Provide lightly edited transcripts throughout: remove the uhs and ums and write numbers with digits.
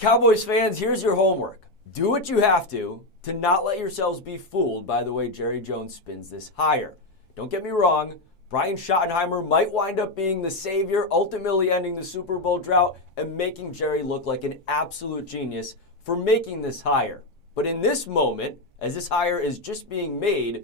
Cowboys fans, here's your homework. Do what you have to not let yourselves be fooled by the way Jerry Jones spins this hire. Don't get me wrong, Brian Schottenheimer might wind up being the savior, ultimately ending the Super Bowl drought and making Jerry look like an absolute genius for making this hire. But in this moment, as this hire is just being made,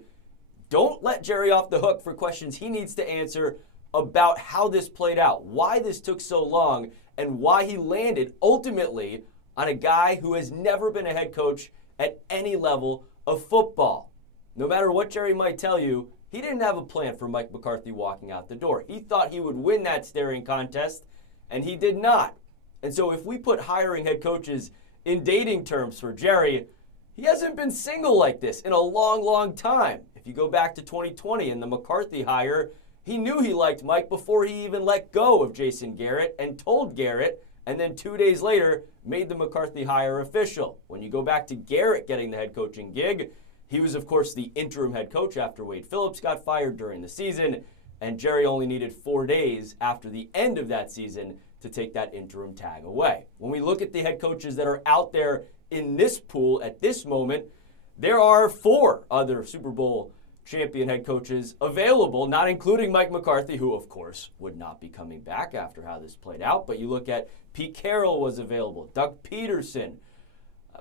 don't let Jerry off the hook for questions he needs to answer about how this played out, why this took so long, and why he landed ultimately on a guy who has never been a head coach at any level of football. No matter what Jerry might tell you, he didn't have a plan for Mike McCarthy walking out the door. He thought he would win that staring contest, and he did not. And so if we put hiring head coaches in dating terms for Jerry, he hasn't been single like this in a long, long time. If you go back to 2020 and the McCarthy hire, he knew he liked Mike before he even let go of Jason Garrett and told Garrett, and then 2 days later made the McCarthy hire official. When you go back to Garrett getting the head coaching gig, he was, of course, the interim head coach after Wade Phillips got fired during the season, and Jerry only needed 4 days after the end of that season to take that interim tag away. When we look at the head coaches that are out there in this pool at this moment, there are 4 other Super Bowl champion head coaches available, not including Mike McCarthy, who, of course, would not be coming back after how this played out. But you look at Pete Carroll was available, Doug Peterson,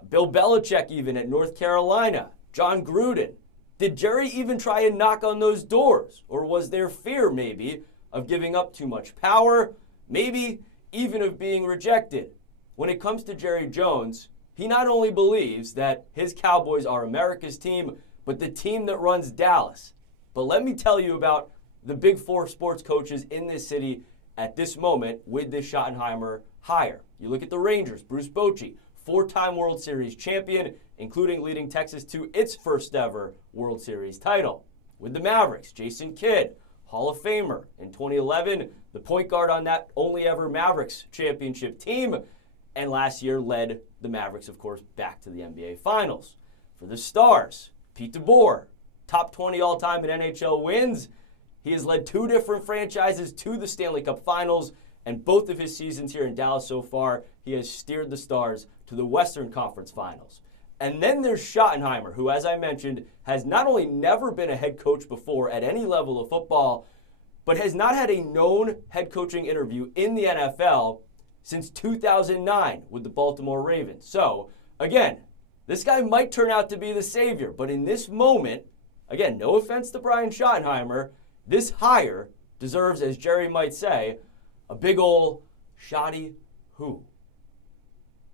Bill Belichick even at North Carolina, John Gruden. Did Jerry even try and knock on those doors? Or was there fear, maybe, of giving up too much power, maybe even of being rejected? When it comes to Jerry Jones, he not only believes that his Cowboys are America's team, but the team that runs Dallas. But let me tell you about the big 4 sports coaches in this city at this moment with this Schottenheimer hire. You look at the Rangers, Bruce Bochy, 4-time World Series champion, including leading Texas to its first ever World Series title. With the Mavericks, Jason Kidd, Hall of Famer. In 2011, the point guard on that only ever Mavericks championship team, and last year led the Mavericks, of course, back to the NBA Finals. For the Stars, Pete DeBoer, top 20 all-time in NHL wins. He has led 2 different franchises to the Stanley Cup Finals, and both of his seasons here in Dallas so far, he has steered the Stars to the Western Conference Finals. And then there's Schottenheimer, who, as I mentioned, has not only never been a head coach before at any level of football, but has not had a known head coaching interview in the NFL since 2009 with the Baltimore Ravens. So, again, this guy might turn out to be the savior, but in this moment, again, no offense to Brian Schottenheimer, this hire deserves, as Jerry might say, a big ol' shoddy who.